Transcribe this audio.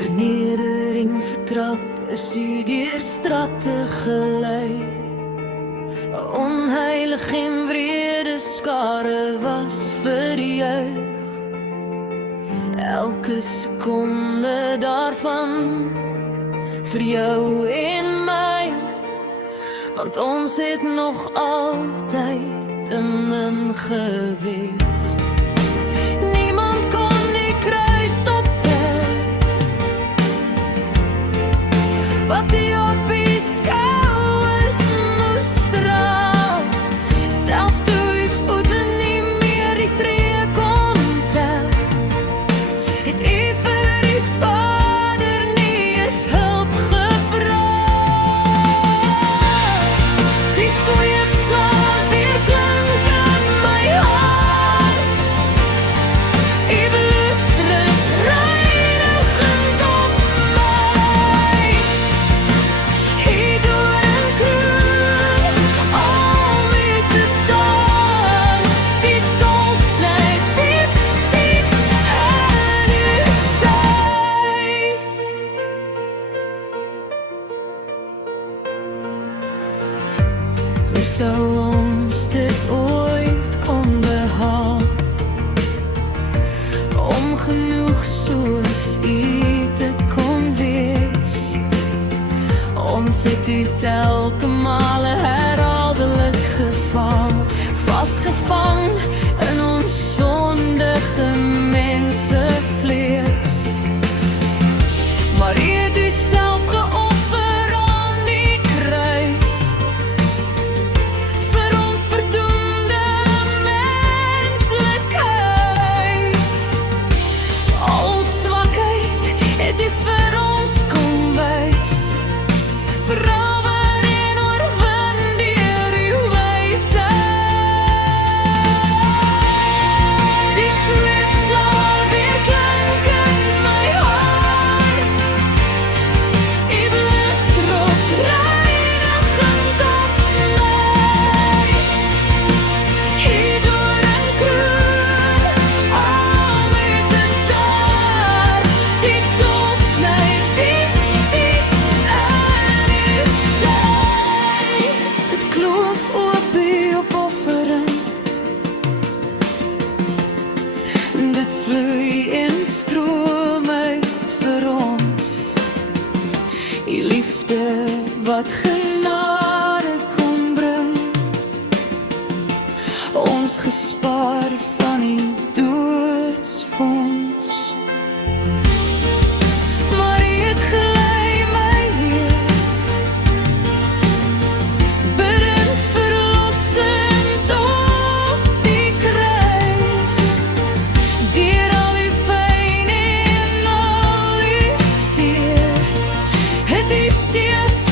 Vernedering vertrap is u deur stratte gelei. 'n Onheilig en wrede skare was verjuig. Elke sekonde daarvan vir jou en my, want ons het nog altyd 'n min gewees. Niemand kon die kruis optel wat die op die skouers moes dra. Self toe die voete nie meer die tree kon tel, het u vir die Vader nie eens hulp gevra. Die sweet sal weer klink in my hart. U bloed drup reinigend op my. U doornkroon om u te daan. Die dolk snyp diep, diep in uw sy. Hoe sou ons dit ooit kon behaal, om genoeg soos u te kon wees? Ons het u telke male herhaaldelik geval, vasgevang in ons sondige mensevlees. Maar u het u self geoffer aan die kruis, vir ons verdoemde menslikheid. Al ons swakheid het u vir ons kom wys, verrawer en oorwin deur uw wysheid. Die sweet sal weer klink in my hart. U bloed drup reinigend op my. U doornkroon om u te daar. Die dolk snyp diep, diep in uw sy. Het kloof oop u opoffering, dit vloei in stroom uit vir ons. Die liefde wat genade kon bring, ons gespaar van die doodsfonds. Maar u het gelei my hier, bidend verlossing tot die kruis. Deur al die pyn en al die seer, het u steeds